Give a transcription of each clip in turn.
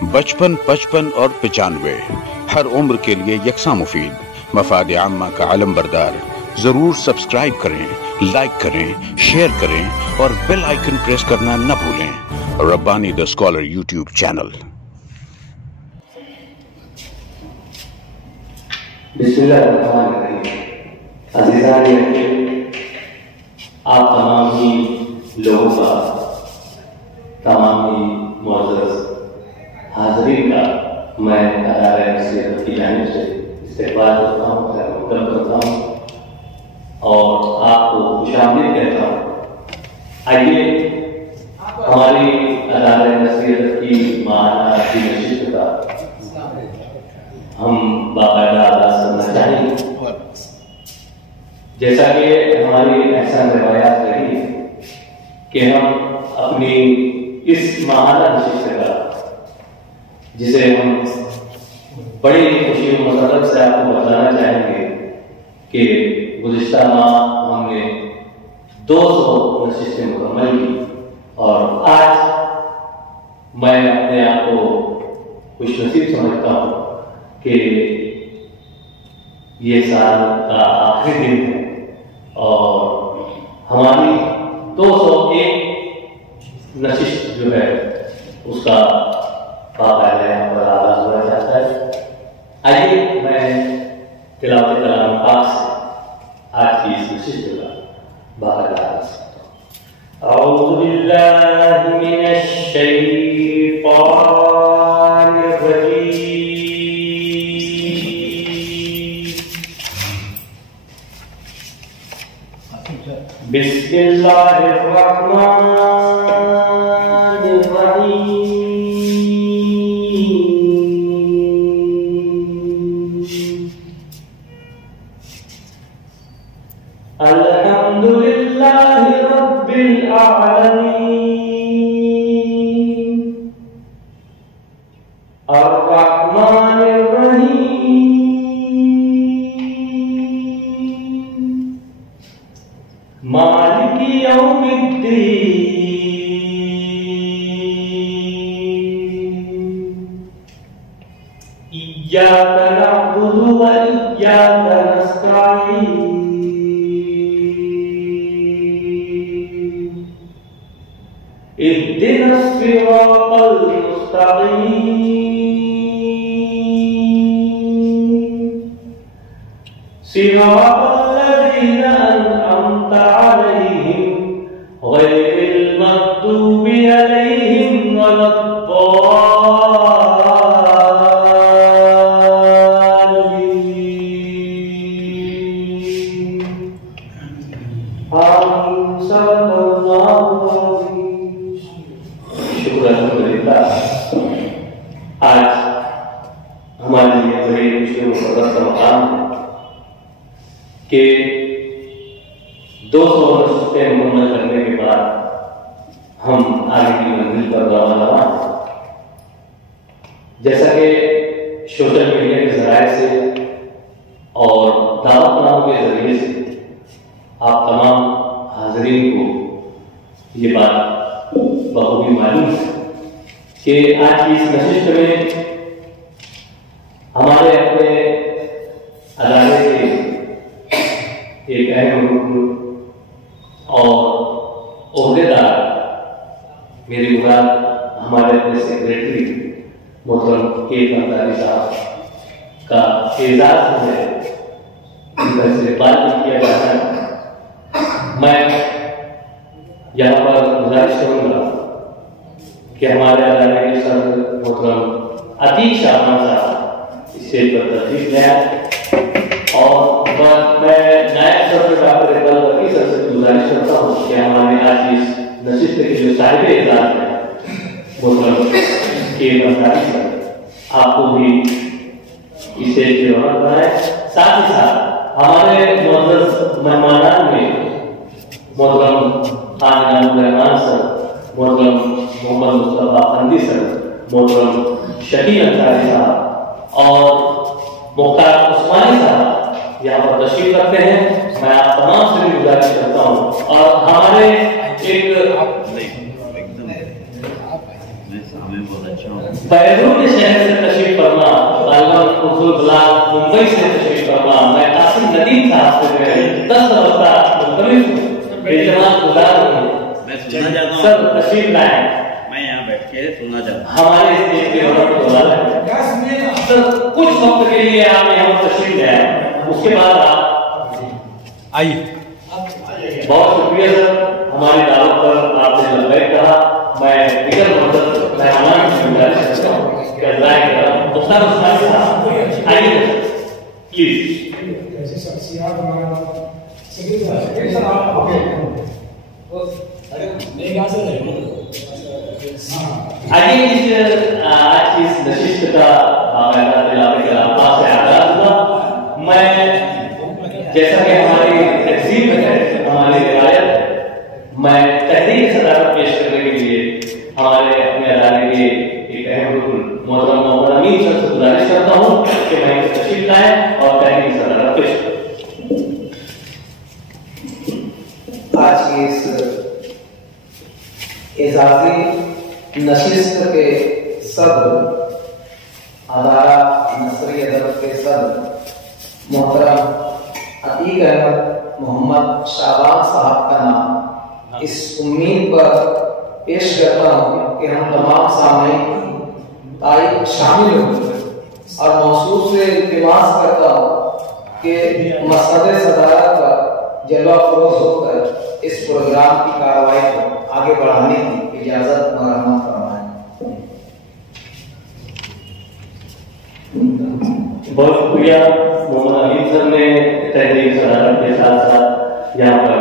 55 55 اور 95 ہر عمر کے لیے یکساں مفید، مفاد عامہ کا علم بردار۔ ضرور سبسکرائب کریں، لائک کریں، شیئر کریں اور بیل آئیکن پریس کرنا نہ بھولیں۔ ربانی دا اسکالر یوٹیوب چینل۔ بسم اللہ الرحمن الرحیم۔ عزیزان اکرام، آپ تمام ہی لوگوں کا، تمام ہی معزز حاضرین کا میں ادارہ نصیحت کی جانب سے استقبال کرتا ہوں، خیر مقدم کرتا ہوں اور آپ کو خوش آمدید کہتا ہوں۔ آئیے ہماری ادارہ نصیحت کی ماہانہ کی نشست کا ہم باقاعدہ آغاز کرنا چاہیں گے۔ جیسا کہ ہماری احسان روایات رہی ہے کہ ہم اپنی اس ماہانہ نشست کا، جسے ہم بڑی خوشی و مسرت سے آپ کو بتانا چاہیں گے کہ گزشتہ ماہ ہم نے 200 نشستیں مکمل کی، اور آج میں اپنے آپ کو خوش نصیب سمجھتا ہوں کہ یہ سال کا آخری دن ہے اور ہماری 201 نشست جو ہے اس کا باقاعدہ یہاں پر آغاز ہوا جاتا ہے۔ آئیے میں تلاوت کلام پاک سے آج کی اس نشست کا باقاعدہ آغاز کرتا ہوں۔ اعوذ باللہ من الشیطان الرجیم، بسم اللہ الرحمن الرحیم۔ الحمد للہ رب العالمین، الرحمن الرحیم، مالک یوم الدین، ایاک نعبد و ایاک نستعین، اهدنا الصراط المستقيم، صراط الذين أنعمت عليهم غير المغضوب عليهم ولا الضالين، آمين، صدق الله العظيم۔ شکر الحمدللہ، آج ہمارے لیے بڑی خوشی و مسرت کا مقام ہے کہ 200 نشستیں مکمل کرنے کے بعد ہم آگے کی منزل پر روانہ ہیں۔ جیسا کہ سوشل میڈیا کے ذرائع سے اور دعوت ناموں کے ذریعے سے آپ تمام حاضرین کو یہ بات بخوبی معلوم ہے کہ آج کی اس نشست میں ہمارے اپنے ادارے کے ایک اہم رکن اور عہدیدار، میری مراد ہمارے اپنے سیکریٹری محترم کے قمدانی صاحب کا اعزاز ہے، ان کا استقبال کیا جاتا ہے۔ میں یہاں پر گزارش کروں گا کہ ہمارے ادارے کے صدر محترم عتیق شاہان صاحب اسٹیج پر تشریف لے آئے، اور میں نائب صدر ڈاکٹر اقبال وکیل صاحب سے گزارش کرتا ہوں کہ ہمارے آج اس نشست کے جو صاحب اعزاز ہیں محترم کے قمدانی صاحب، آپ کو بھی اسٹیج کی رونق بنائے۔ ساتھ ہی ساتھ ہمارے معزز مہمانان میں محترم خان الرحمان سر، محترم محمد مصطفیٰ قندی سر، محترم شکیل انصاری صاحب اور مختار عثمانی صاحب یہاں پر تشریف رکھتے ہیں۔ میں آپ تمام سے بھی گزارش کرتا ہوں، اور ہمارے ایک بیرون شہر سے تشریف فرما غالباً حضور بلال ممبئی سے تشریف فرما میں قاسم ندیم صاحب سے 10 ہفتہ مختلف اجتماع گزار ہوں سر تشریف لائیں میں یہاں بیٹھ کے سننا چاہتا ہوں ہمارے اسٹیج کے وقت گزارا ہے سر کچھ وقت کے لیے آپ یہاں تشریف لے آئے اس کے بعد آپ آئیے بہت شکریہ سر ہماری دعوت پر آپ نے لبیک کہا میں دیگر مدد مہمان سے گزارش کرتا ہوں کہ اللہ کرم استاد عثمان صاحب آئیے پلیز آئیے آج کی اس نشست کا باقاعدہ علاقے کا آپ سے آغاز ہوا میں جیسا کہ ہماری تقسیم ہے ہماری روایت میں تحریک صدارت پیش کرنے کے لیے ہمارے اپنے ادارے کے ایک اہم رکن محترم محمد امین صاحب سے گزارش کرتا ہوں کہ میں اس تشریف لائیں اور تحریک صدارت پیش کریں آج کی اس اعزازی نشست کے صدر ادارہ نثری ادب کے صدر محترم عتیق احمد محمد شعبان صاحب کا نام اس امید پر پیش کرتا ہوں کہ ہم تمام سامعین کی تائید شامل ہوں اور موصول سے التماس کرتا ہوں کہ مسند صدارت کا جلوہ فروز ہو کر اس پروگرام کی کارروائی کو آگے بڑھانے کی اجازت مرحمت فرمائیں۔ بہت شکریہ محمد امین صاحب نے تحریک صدارت کے ساتھ ساتھ یہاں پر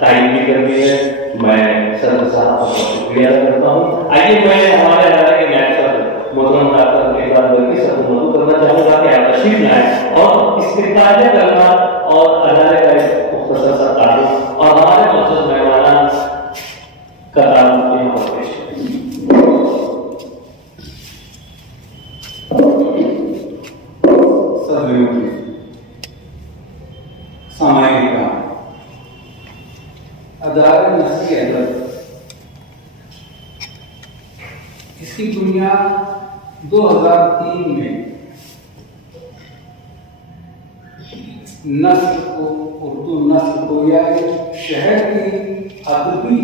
تعین بھی کر دی ہے میں صدر صاحب کا شکریہ کرتا ہوں۔ آئیے میں ہمارے ادارے کے نائب صدر محترم ڈاکٹر اقبال برقی صاحب کو مدعو کرنا چاہوں گا کہ آپ تشریف لائیں اور استقبالیہ کلمات اور ادارے کا ایک مختصر سا تعارف اور ہمارے معزز مہمانان کا تعارف یہاں پر پیش کریں۔ سامعین کرام، ادارہ نثری ادب اس کی بنیاد 2003 میں نثر کو اردو نثر کو یا شہر کی ادبی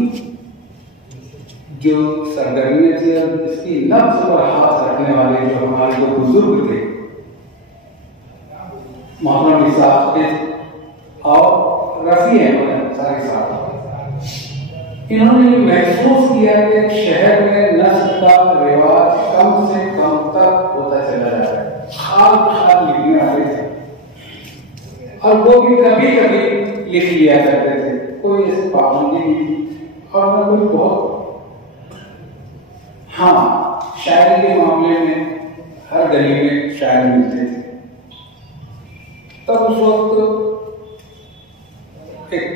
جو سرگرمیاں تھی اور اس کی نبض پر ہاتھ رکھنے والے جو ہمارے جو بزرگ تھے محمد نثار اور رفیع احمد انصاری صاحب، انہوں نے محسوس کیا کہ شہر میں نثر کا رواج کم سے کم تک ہوتا چلا جا رہا ہے، خال لکھنے والے تھے اور وہ بھی کبھی کبھی لکھ لیا کرتے تھے، کوئی ایسی پابندی نہیں اور نہ کوئی بہت ہاں شاعری کے معاملے میں ہر گلی میں شاعر ملتے تھے۔ تب اس وقت ایک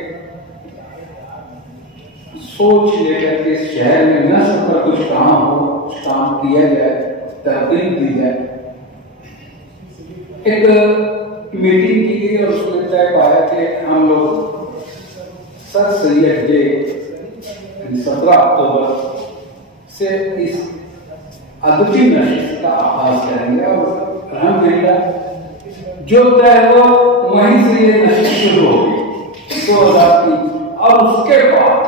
سوچ لے کر کے شہر میں نثر پر کچھ کام ہو، کچھ کام کیا جائے، ترغیب دی جائے، ایک میٹنگ کی گئی اور اس میں طے پایا کہ ہم لوگ سر سید ڈے 17 اکتوبر سے اس ادبی نشست کا آغاز کریں گے اور الحمدللہ جو طے ہوا وہیں سے یہ نشست شروع ہوگی 2003 اور اس کے بعد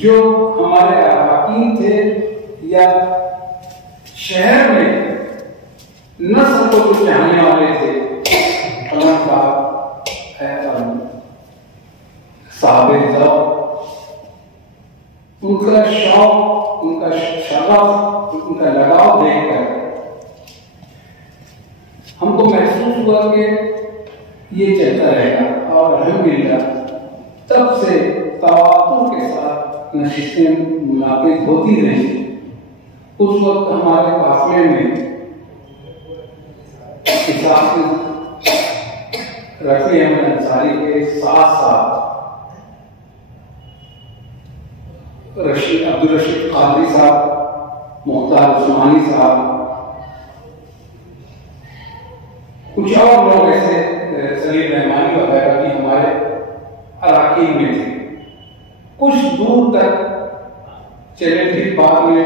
جو ہمارے اراکین تھے یا شہر میں نثر کو جو چاہنے والے تھے علم صاحب ذوق، ان کا شوق، ان کا شغف، ان کا لگاؤ دیکھ کر ہم کو محسوس ہوا کہ یہ چلتا رہے گا اور الحمدللہ تب سے تواتر کے ساتھ نشستیں منعقد ہوتی رہی۔ اس وقت ہمارے قافلے میں رفیع احمد انصاری کے ساتھ ساتھ عبدالرشید قادری صاحب، مختار عثمانی صاحب، کچھ اور لوگ ایسے سلیم رحمانی وغیرہ بھی ہمارے اراکین میں تھے۔ کچھ دور تک چلے پھر بعد میں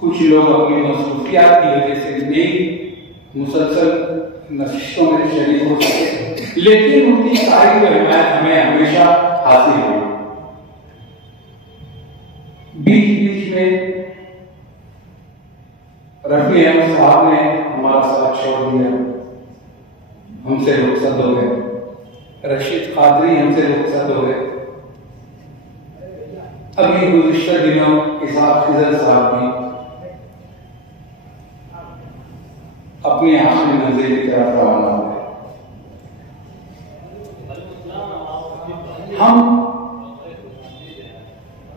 کچھ لوگ اپنی مصروفیات کی وجہ سے نہیں مسلسل نشستوں میں شریک ہو سکے، لیکن ان کی ساری حمایت ہمیں ہمیشہ حاصل ہوئی۔ بیچ بیچ میں رفیع احمد صاحب نے ہمارا ساتھ چھوڑ دیا، ہم سے رخصت ہو گئے، رشید قادری ہم سے رخصت ہو گئے۔ ابھی گزشتہ دنوں اسحاق خضر صاحب بھی اپنی آخری منزل کی طرف روانہ ہوئے۔ ہم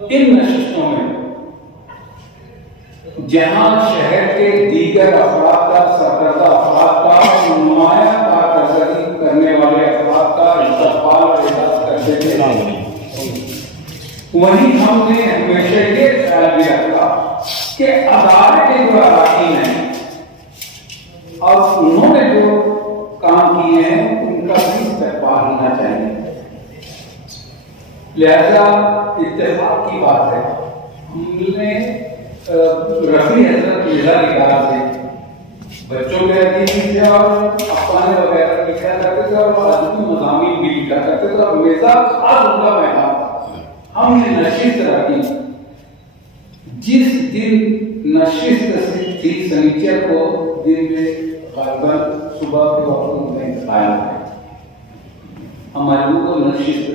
ان نشستوں میں جہاں شہر کے دیگر افراد کا، سرکردہ افراد کا، نمایاں کارکردگی کرنے والے افراد کا استقبال اور اعزاز کرتے تھے، وہیں ہم نے ہمیشہ یہ خیال بھی رکھا کہ ادارے کے جو اراکین ہیں اور انہوں نے جو کام کیے ہیں ان کا بھی استقبال ہونا چاہیے۔ لہذا اتفاق کی بات ہے، ہم نے رفیع حضرت مرزا کی طرح سے بچوں کے عزیز تھے اور افسانے وغیرہ لکھا کرتے تھے اور ادبی مضامین بھی لکھا کرتے تھے، اور مرزا خاص ان کا پیغام تھا۔ ہم نے نشست رکھی، جس دن نشست تھی سنیچر کو، دن میں غالباً صبح کے وقت میں انتقال ہے، ہماری وہ نشست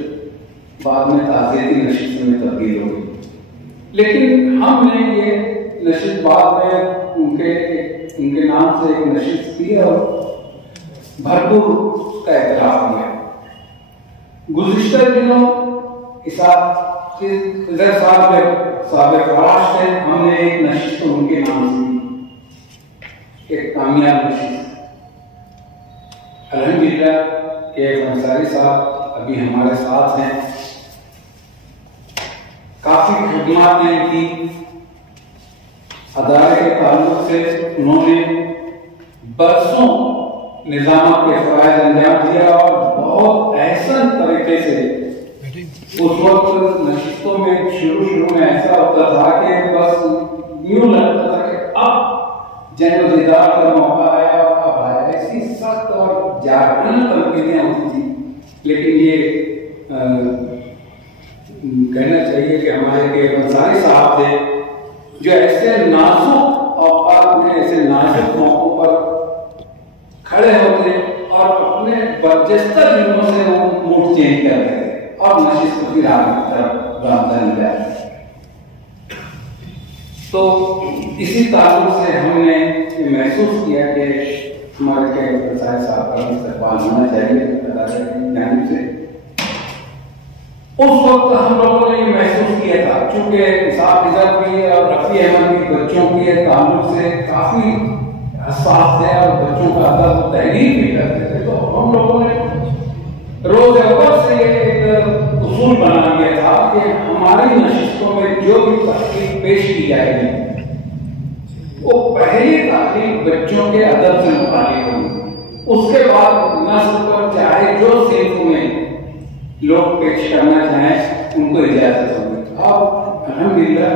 بعد میں تعزیتی نشست میں تبدیل ہو گئی، لیکن ہم نے یہ نشست بعد میں ان کے نام سے ایک نشست کی اور بھرپور اس کا اعتراف کیا۔ گزشتہ دنوں اسحاق خضر صاحب فراش تھے، ہم نے ایک نشست ان کے نام سے، ایک کامیاب نشست۔ الحمدللہ کہ انصاری صاحب ابھی ہمارے ساتھ ہیں، کافی خدمات نے کی ادارے کے تعلق سے، انہوں نے برسوں نظام کے فرائض انجام دیا اور بہت احسن طریقے سے اس وقت نشستوں میں شروع میں ایسا ہوتا تھا کہ بس یوں لگتا تھا کہ اب جنگ و دیدار کا موقع آیا اور اب آیا، ایسی سخت اور جارحانہ تنقیدیں ہوتی تھیں، لیکن یہ کہنا چاہیے کہ ہمارے کے انصاری صاحب تھے جو ایسے نازک اوقات میں، ایسے نازک موقعوں پر کھڑے ہوتے اور اپنے برجستہ دنوں سے وہ موڈ چینج کرتے تھے اور نشست کو پھر آگے کی طرف رابطہ نہیں جاتا۔ تو اسی تعلق سے ہم نے یہ محسوس کیا کہ ہمارے کے انصاری صاحب کا استقبال ہونا چاہیے ادارے کی جانب سے۔ اس وقت ہم لوگوں نے یہ محسوس کیا تھا، چونکہ اسحاق خضر بھی اور رفیع احمد بھی بچوں کے تعلق سے کافی حساس تھے اور بچوں کا ادب و تحریر بھی کرتے تھے، تو ہم لوگوں نے روز اول سے ایک اصول بنا لیا تھا کہ ہماری نشستوں میں جو بھی تحقیق پیش کی جائے گی وہ پہلی تحقیق بچوں کے ادب سے متعلق ہوگی، اس کے بعد نسل پر چاہے جو صنف میں لوگ پیش کرنا چاہیں ان کو اجازت ہوگی۔ اور الحمدللہ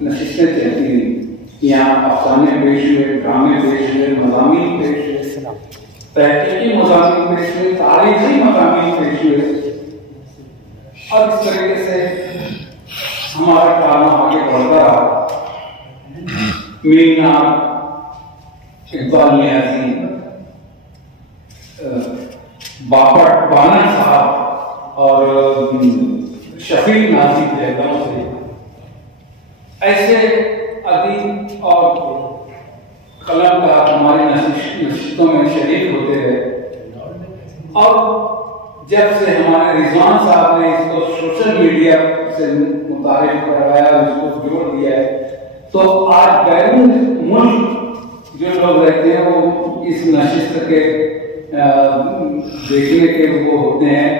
نشستیں چلتی رہی، یہاں افسانے پیش ہوئے، ڈرامے پیش ہوئے، مضامین پیش ہوئے، تحقیقی مضامین پیش ہوئے، تاریخی مضامین پیش ہوئے، اور اس طریقے سے ہمارا کام آگے بڑھتا رہا۔ مینا اقبال نیازی، باپٹ بانا صاحب اور شفیق نازی تھے گاؤں سے، ایسے ادیب اور قلم کا ہماری نشستوں میں شریک ہوتے رہے، اور جب سے ہمارے رضوان صاحب نے اس کو سوشل میڈیا سے متعارف کروایا، اس کو جوڑ دیا ہے، تو آج بیرون ملک جو لوگ رہتے ہیں وہ اس نشست کے دیکھنے کے وہ ہوتے ہیں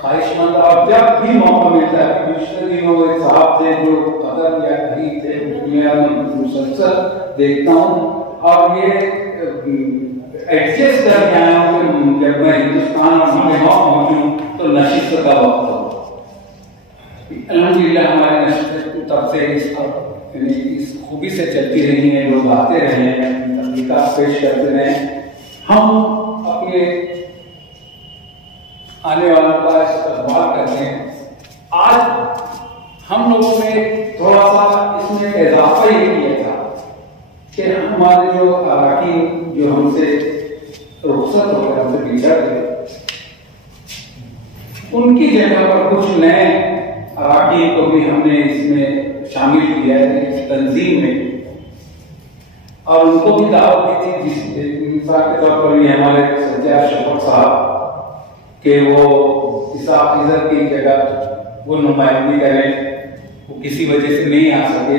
خواہش مند، اور جب بھی موقع ملتا ہے، پچھلے دنوں ایک صاحب تھے جو قطر یا کہیں تھے، میں مسلسل دیکھتا ہوں، اور یہ ایڈجسٹ کر کے آیا ہوں کہ جب میں ہندوستان اور پہنچوں تو نشست کا وقت ہو۔ الحمدللہ ہمارے نشست तब से इस खूबी से चलती रही हैं, लोग आते रहे हैं, तहकीकात पेश करते रहे। हम अपने आने वालों का इस्तेमाल करते हैं। आज हम लोगों ने थोड़ा सा इसमें इजाफा ये किया था कि हमारे जो अरकान जो हमसे रुखसत होकर हमसे बिछड़ गए, उनकी जगह पर कुछ नए अरकान को भी हमने इसमें शामिल किया है इस तंजीम में, और उनको भी दावत दी थी। मिसाल के तौर पर ये हमारे सज्जाद शफक साहब कि वो इसाक इज़्ज़त की जगह वो नुमाइंदगी करें, वो किसी वजह से नहीं आ सके,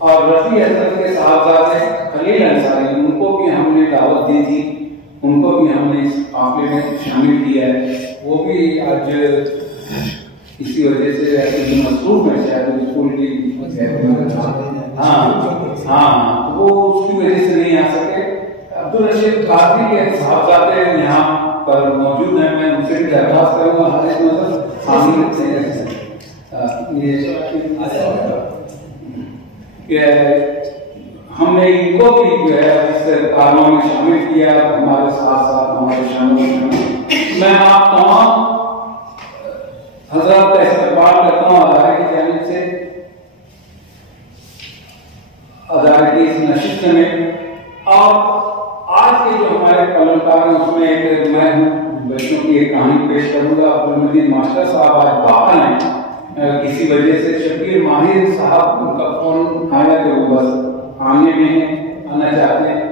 और रफी हजरत के साहबजादे खलील अंसारी, उनको भी हमने दावत दी थी, उनको भी हमने इस काफिले में शामिल किया है। वो भी आज इसी वजह से मसरूफ है, शायद स्कूल की हाँ वो उसकी वजह से नहीं आ सके। अब्दुल रशीद कादरी के साहबजादे यहाँ पर मौजूद हैं, मैं उनसे भी दरख्वास्त करूँगा हाजिर नजर सामने हमने इनको भी जो है इस कामों में शामिल किया, हमारे साथ साथ हमारे शामिल। मैं आप तमाम हजरत का इस्तेमाल करता हूँ अदारे की जानिब से, अदारे की इस नशिस्त में। और आज के जो हमारे कलाकार हैं उसमें एक मैं बच्चों की एक कहानी पेश करूंगा। अब्दुल मजीद मास्टर साहब आज बाहर हैं, किसी वजह से शबीर माहिर साहब उनका फोन आया कि वो बस आने में आना चाहते हैं।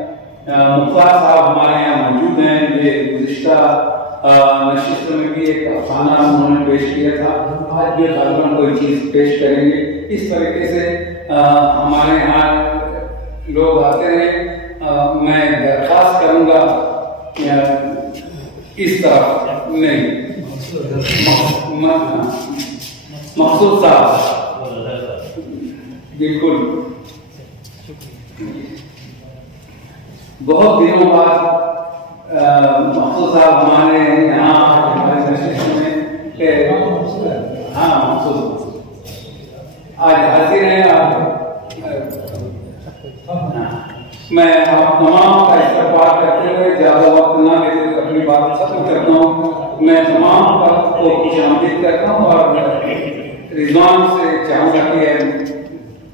मुख्तार साहब हमारे यहाँ मौजूद हैं, ये गुज़िश्ता नशिस्त में भी एक अफसाना उन्होंने पेश किया था, आज भी गालिबन कोई चीज़ पेश करेंगे। इस तरीके से हमारे यहाँ लोग आते रहे। मैं दरख्वास्त करूँगा इस तरफ नहीं मकसूद साहब, बिल्कुल बहुत दिनों बाद मकसूद साहब हमारे यहाँ हमारे नशिस्त में हाँ मकसूद आज हाजिर हैं। आप मैं आप तमाम का इस्तेमाल करते हुए ज्यादा वक्त ना लेते हुए अपनी बात खत्म करता हूँ। मैं तमाम को खुशामदीद करता हूँ और रिजवान से चाहूँगा कि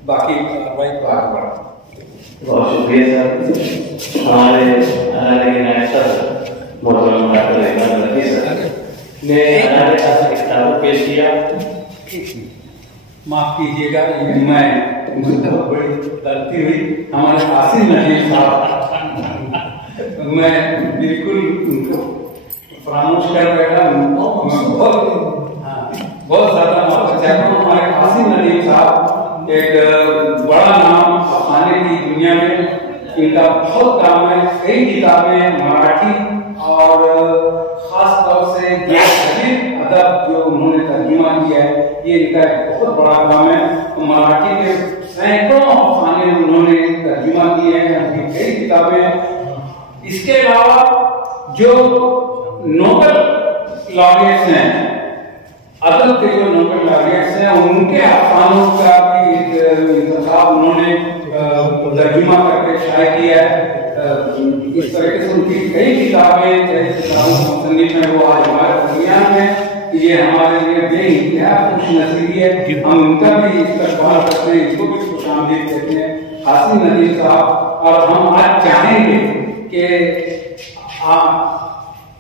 बाकी कार्रवाई को आगे बढ़ाएं। बहुत शुक्रिया सर। हमारे नायब सर मोहतरम डॉक्टर इकबाल रफी सर ने हमारे पास एक किताब पेश किया। माफ कीजिएगा, मैं मुझे बड़ी गलती हुई। हमारे आसिम नजीब साहब, मैं बिल्कुल उनको फरामोश कर बैठा। बहुत ज्यादा माफ चाहता हूँ। हमारे आसिम नजीब साहब एक बड़ा नाम अफसाने की दुनिया में, इनका बहुत काम है। कई किताबें मराठी और खास तौर से अदब जो उन्होंने तर्जुमा किया है, ये इनका बहुत बड़ा काम है। मराठी के सैकड़ों अफसाने उन्होंने तर्जुमा किए हैं, उनकी कई किताबें। इसके अलावा जो नोबेल लॉरिएट्स हैं, अदब के जो नोबेल लॉरिएट्स हैं, उनके अफसानों का भी इंतखाब उन्होंने तर्जुमा करके शाये किया है। इस तरीके से उनकी कई किताबें मुसन्निफ हैं, वो आज हमारे दरमियान में। ये हमारे लिए बेइंतहा खुशनसीबी है। हम उनका भी इस्तेमाल करते हैं, इनको भी खुशामदीद कहते हैं, आसिम नजीब साहब। और हम आज चाहेंगे कि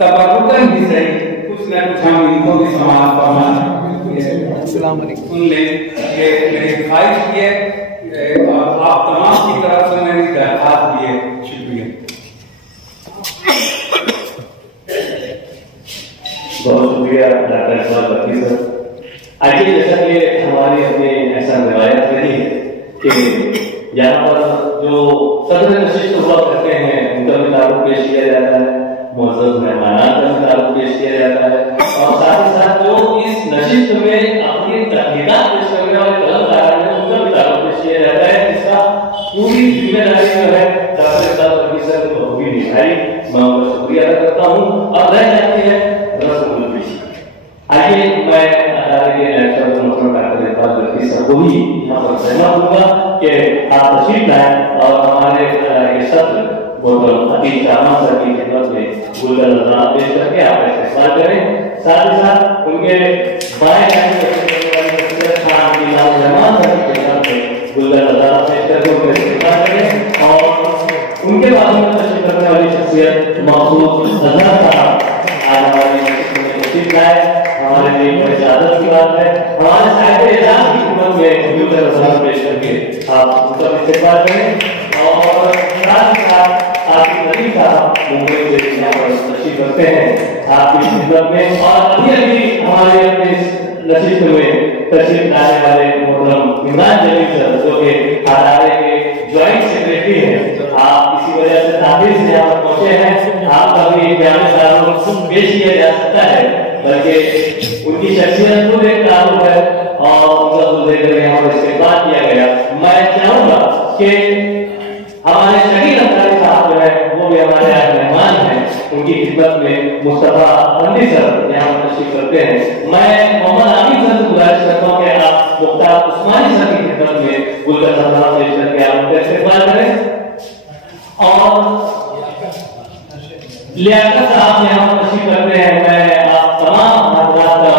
तबरुकन भी सही कुछ न कुछ हम इनको भी समान सुन ले। मेरी ख्वाहिश है और आप तमाम की तरफ से मेरी दरख्वास्त भी है। शुक्रिया। बहुत शुक्रिया डॉक्टर इकबाल रफी सर। आइए, जैसा कि हमारी अपनी ऐसा रिवायत रही है कि यहाँ पर जो सदर नशिस्त हुआ करते हैं, उनका भी तारुफ पेश किया जाता है, मुअज़्ज़ज़ मेहमानात का भी तारुफ पेश किया जाता है, और साथ ही साथ जो इस नशिस्त में अपनी तहकीकात पेश करने वाले कलमकार हैं, उनका भी तारुफ पेश किया जाता है। इसका पूरी जिम्मेदारी जो है डॉक्टर इकबाल रफी सर ने बखूबी निभाई। मैं उनका शुक्रिया अदा करता हूँ। अब रह जाती है रस्म पेशी। आइए, मैं अदारे के डॉक्टर इकबाल रफी सर को भी यहाँ पर सहमत होगा कि आप तशरीफ लाएं और हमारे सत्र मोहतरम अतीक चामा सर की खिदमत में गुलदर नजराना पेश करके आप इस्तेमाल करें। साथ ही साथ उनके बाएं गुलदर नजराना पेश करके उनको इस्तेमाल करें और उनके बाद में तशरीफ रखने वाली शख्सियत महसूस अजहर साहब आज हमारे तशरीफ लाए। हमारे लिए बड़ी इजाजत की बात है। हमारे साहिब एजाज की खिदमत में गुलदर नजराना पेश करके आप उनका इस्तेमाल करें और साथ ही साथ आपकी नदीम साहब मुंबई से यहाँ पर तशरीफ रखते हैं आपकी खिदमत में। और अभी हमारे अपने नशीब में तशरीफ लाने वाले मोहतरम इमरान जलील सर जो कि अदारे के ज्वाइंट सेक्रेटरी हैं, आप इसी वजह से ताबीर से यहाँ पर पहुंचे हैं। आपका भी बयान पेश किया जा सकता है, बल्कि उनकी शख्सियत खुद एक तारुफ है और उनका खुद लेकर यहाँ पर इस्तेमाल किया गया। मैं चाहूंगा कि हमारे शकील अंसारी साहब जो है वो भी हमारे आज मेहमान हैं, उनकी खिदमत में मुस्तफा बंदी सर यहाँ पर तशरीफ रखते हैं। मैं मोहम्मद आमिर सर से गुजारिश करता हूँ कि आप मुख्तार उस्मानी सर की खिदमत में गुलदर नजराना पेश करके आप उनका इस्तेमाल करें। और लियाकत साहब यहाँ पर तशरीफ रखते हैं। मैं आप तमाम हजरात का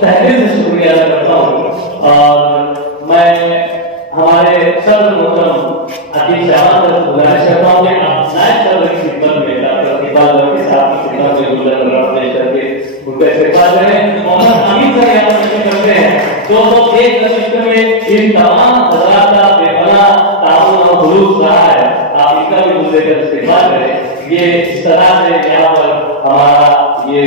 तहे दिल से शुक्रिया अदा करता हूँ और मैं हमारे सदर मोहतरम अतीक चामा सर से गुजारिश करता हूँ कि आप नायब सदर की खिदमत में डॉक्टर इकबाल वर्की साहब की खिदमत में गुलदर नजराना पेश करके उनका इस्तेमाल करें। मोहम्मद आमिर सर यहाँ पर तशरीफ रखते हैं। 201 नशिस्त में इन तमाम हजरात का बेपनाह ताउन और खुलूस रहा है, आप इनका भी गुल देकर इस्तेमाल करें। ये इस तरह से यहाँ पर हमारा ये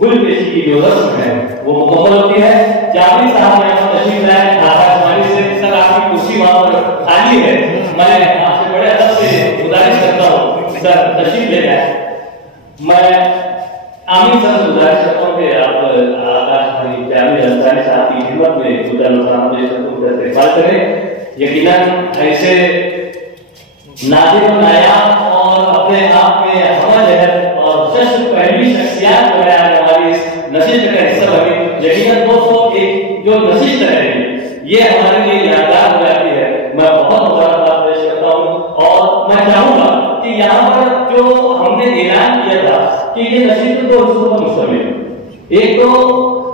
गुल पेशी की जो रस्म है वो मुकम्मल होती है। जावेद साहब यहाँ पर तशरीफ लाए आकाशवाणी से। सर आपकी कुर्सी वहां पर खाली है, मैं आपसे बड़े अदब से गुजारिश करता हूँ सर तशरीफ ले जाए। मैं आमिर सर से गुजारिश करता हूँ कि आप आकाशवाणी जावेद अंसारी साहब की खिदमत में गुलदर नजराना पेश करके उनका इस्तेमाल करें। यकीनन ऐसे नादिर नायाब और अपने आप में हमजहर और जश्न पहली शख्सियत जो है हमारी इस नशिस्त का हिस्सा बनी। यकीनन दोस्तों एक जो नशिस्त है ये हमारे लिए यादगार हो जाती है। मैं बहुत मुबारकबाद पेश करता हूँ और मैं चाहूंगा कि यहाँ पर जो हमने ऐलान किया था कि ये नशिस्त दो हिस्सों पर मुश्तमिल है। एक तो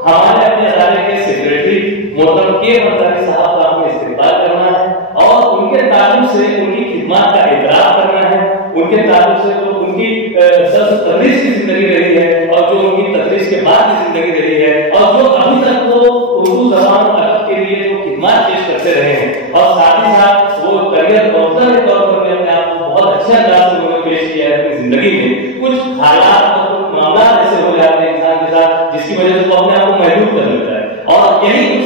हमारे अपने अदारे के सेक्रेटरी मोहतरम के अंसारी साहब का हमें इस्तेमाल करना है और उनके ताल्लुक से उनकी खिदमत का इकरार करना है, उनके ताल्लुक से जो उनकी तदरीस की जिंदगी रही है और जो उनकी तदरीस के बाद की जिंदगी रही है और जो अभी तक वो उर्दू ज़बान अदब के लिए वो खिदमत पेश करते रहे हैं और साथ ही साथ वो करियर काउंसलर के तौर पर अपने आप को बहुत अच्छे अंदाज से उन्होंने पेश किया है अपनी जिंदगी में। कुछ हालात और कुछ मामला ऐसे हो जाते हैं इंसान के साथ जिसकी वजह से वो अपने आप को महदूद कर लेता है और यही कुछ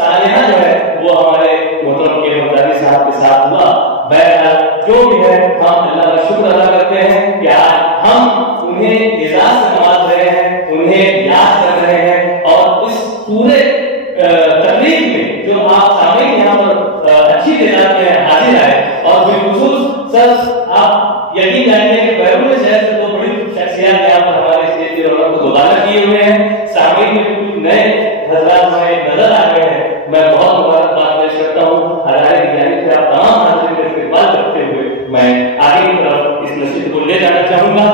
सालिहा जो है वो हमारे मोहतरम के अंसारी साहब के साथ हुआ। बहरहाल जो भी है हम अल्लाह का शुक्र अदा करते हैं कि आज हम उन्हें एजाज से नवाज रहे हैं, उन्हें याद कर रहे हैं और इस पूरे तकरीब में जो आप सामने यहाँ पर अच्छी तैयार में हाजिर आए और बिलखुसूस सर आप यकीन जानिए कि बैरून शहर से दो बड़ी शख्सियत यहाँ पर हमारे स्टेज की रौनक को दोबारा किए हुए हैं। सामने में कुछ नए हजरात हमें नजर आ रहे हैं। मैं बहुत मुबारकबाद पेश करता हूँ अदारे की जानिब से आप तमाम हाजिर का इस्तेमाल करते हुए मैं आगे की तरफ इस नशिस्त को ले जाना चाहूंगा।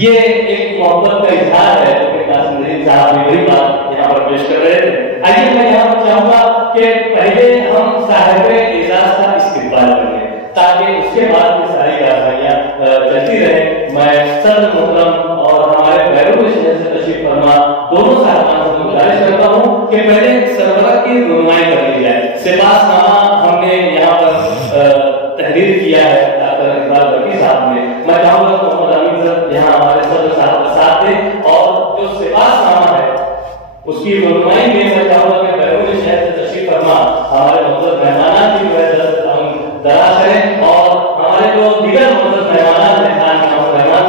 ये एक मोहब्बत का इजहार है जो कासिम नजीर साहब ने वही बात यहाँ पर पेश कर रहे थे। आइए मैं यहाँ पर चाहूंगा कि पहले हम साहिब एजाज का इस्तेमाल करें ताकि उसके बाद में सारी कार्रवाइयाँ चलती रहे। मैं सदर मोहतरम और हमारे बैरून शहर से तशरीफ फरमा दोनों साहबान से गुजारिश करता हूँ कि पहले सरबराह की रुनुमाई कर ली जाए। सिपाहनामा हमने यहाँ पर तहरीर किया है डॉक्टर इकबाल वर्की साहब ने। मैं चाहूंगा मोहम्मद आमिर सर यहाँ हमारे सदर साहब का साथ दें और जो सिपाहनामा है उसकी रुनुमाई में मैं चाहूंगा कि बैरून शहर से तशरीफ फरमा हमारे मतलब मेहमान की दराज करें और हमारे जो दीगर मतलब मेहमान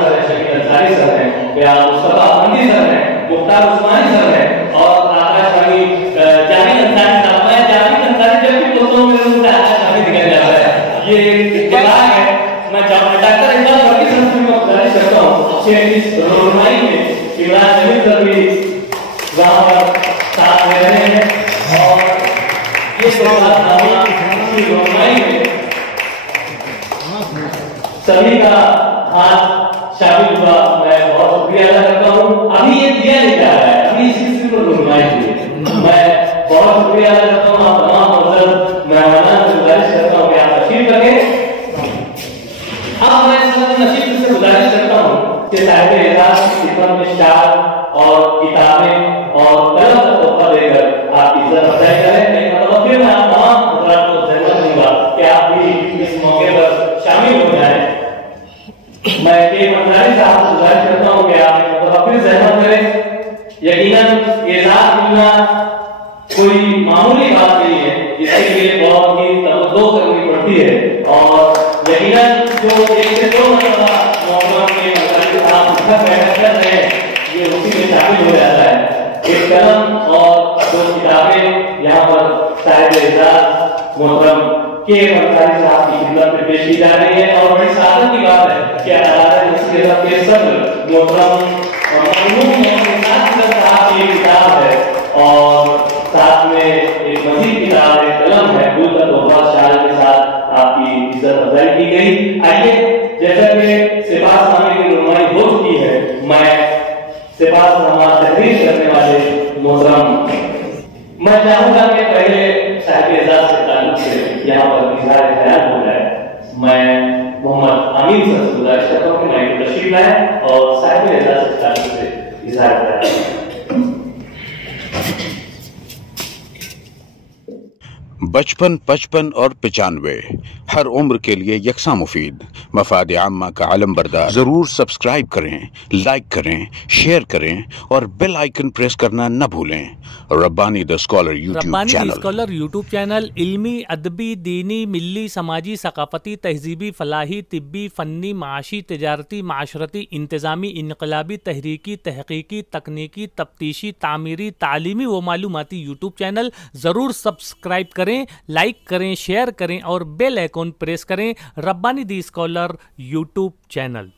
सर हैं शकील अंसारी सर हैं या मुस्तफा बंदी सर हैं, मुख्तार उस्मानी सर हैं और आकाशवाणी जावेद अंसारी साहब। मैं जावेद अंसारी जब भी दोस्तों में उनसे आकाशवाणी दिखाया जाता है ये इत्तेफाक है। मैं डॉक्टर इकबाल वर्की सर से गुजारिश करता हूँ कि इस रुनुमाई में इमरान जलील सर भी सभी का हाथ शामिल हुआ, मैं बहुत शुक्रिया अदा करता हूँ। अभी ये दिया नहीं जा रहा है, अभी इसी सिर्फ नुमाइश हुई है। मैं बहुत शुक्रिया अदा करता हूँ आप तमाम मतलब मेहमानान से गुजारिश करता हूँ कि आप तशरीफ रखें। अब मैं नसीब से गुजारिश करता हूँ कि साहिब एजाज की खिदमत में शाल और किताबें और कलम का तोहफा देकर आप इज्जत अफजाई करें। एक मतलब फिर मैं आप तमाम हजरात को जरूरत दूंगा कि आप भी इस मौके पर शामिल हो जाएं। मैं एक मंजरी से आपसे गुजारिश करता हूँ कि आप मतलब फिर जहमत करें। यकीनन एजाज मिलना कोई मामूली बात नहीं है, इसके लिए बहुत ही तवज्जो करनी पड़ती है और यकीनन जो एक से दो मरतबा मोहम्मद के मंजरी के साथ उठक बैठक कर रहे हैं, ये उसी में शामिल हो जाता है। एक कलम और दो किताबें यहाँ पर साहिब एजाज मोहतरम के मंजरी साहब की खिदमत में पेश की जा रही है और बड़ी सादत की बात है कि अदालत इसके सबके सदर मोहतरम साहब की किताब है और साथ में एक मजीद किताब है, कलम है, फूल का तोहफा शाल के साथ आपकी इज्जत अफजाई की गई। आइए, जैसा कि सिपाह साहब की रुमाई हो चुकी है, मैं सिपाह साहब तहरीर करने वाले मोहतरम मैं चाहूंगा कि पहले साहिब एजाज के ताल्लुक से यहाँ पर इजहार ख्याल हो जाए। मैं मोहम्मद अमीन सर से गुजारिश करता हूँ कि मैं तशरीफ लाएं और साहिब एजाज के ताल्लुक से इजहार ख्याल। बचपन, 55 और 95 हर उम्र के लिए यकसा मुफीद, मफाद आम्मा का आलम बरदार। जरूर सब्सक्राइब करें, लाइक करें, शेयर करें और बेल आइकन प्रेस करना न भूलें। Rabbani the scholar YouTube channel इल्मी, अदबी, दीनी, मिल्ली, समाजी, सकाफती, तहजीबी, फलाही, तिब्बी, फ़न्नी, माशी, तिजारती, माशरती, इंतज़ामी, इनकलाबी, तहरीकी, तहकीकी, तकनीकी, तफ्तीशी, तामीरी, तालीमी व मालूमाती यूट्यूब चैनल। ज़रूर सब्सक्राइब करें, लाइक करें, शेयर करें और बेल आइकन प्रेस करें। Rabbani the scholar YouTube channel.